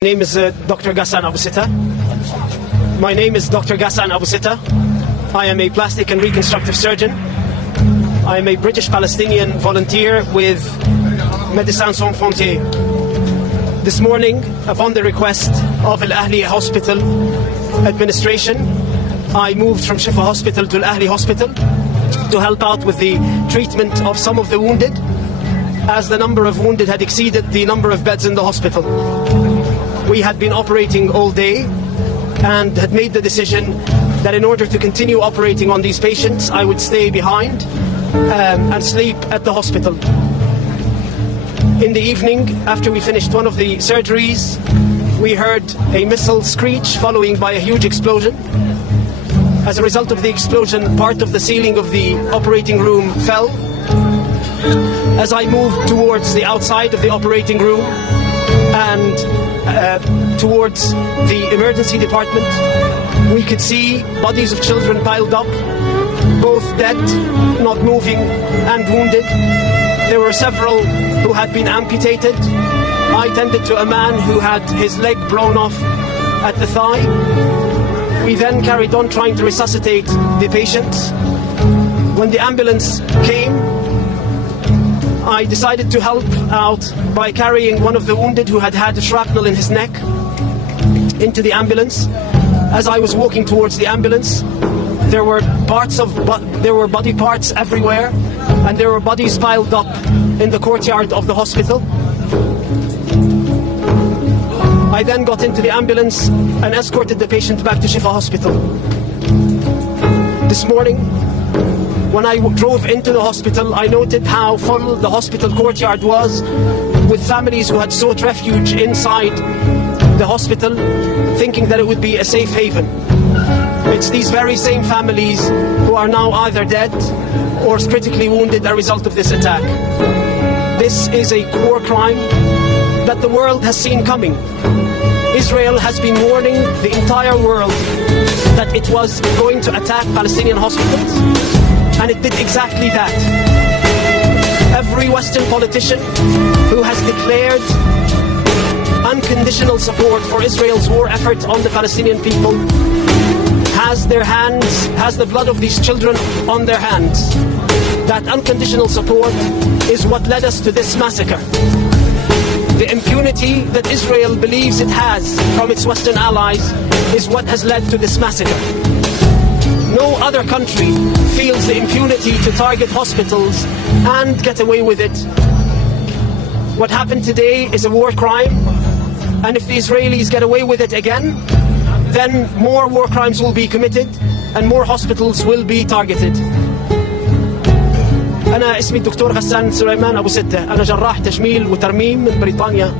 My name is Dr. Ghassan Abu Sitta. My name is Dr. Ghassan Abu Sitta. I am a plastic and reconstructive surgeon. I am a British Palestinian volunteer with Médecins Sans Frontières. This morning, upon the request of Al Ahli Hospital administration, I moved from Shifa Hospital to Al Ahli Hospital to help out with the treatment of some of the wounded, as the number of wounded had exceeded the number of beds in the hospital. We had been operating all day and had made the decision that in order to continue operating on these patients, I would stay behind and sleep at the hospital. In the evening, after we finished one of the surgeries, we heard a missile screech following by a huge explosion. As a result of the explosion, part of the ceiling of the operating room fell. As I moved towards the outside of the operating room and towards the emergency department, we could see bodies of children piled up, both dead, not moving, and wounded. There were several who had been amputated. I tended to a man who had his leg blown off at the thigh. We then carried on trying to resuscitate the patients. When the ambulance came, I decided to help out by carrying one of the wounded who had had a shrapnel in his neck into the ambulance. As I was walking towards the ambulance, there were body parts everywhere, and there were bodies piled up in the courtyard of the hospital. I then got into the ambulance and escorted the patient back to Shifa Hospital. This morning, when I drove into the hospital, I noted how full the hospital courtyard was, with families who had sought refuge inside the hospital, thinking that it would be a safe haven. It's these very same families who are now either dead or critically wounded as a result of this attack. This is a war crime that the world has seen coming. Israel has been warning the entire world that it was going to attack Palestinian hospitals, and it did exactly that. Every Western politician who has declared unconditional support for Israel's war effort on the Palestinian people has the blood of these children on their hands. That unconditional support is what led us to this massacre. The impunity that Israel believes it has from its Western allies is what has led to this massacre. No other country feels the impunity to target hospitals and get away with it. What happened today is a war crime, and if the Israelis get away with it again, then more war crimes will be committed and more hospitals will be targeted. أنا اسمي الدكتور غسان سليمان أبو ستة. أنا جراح تجميل وترميم من بريطانيا.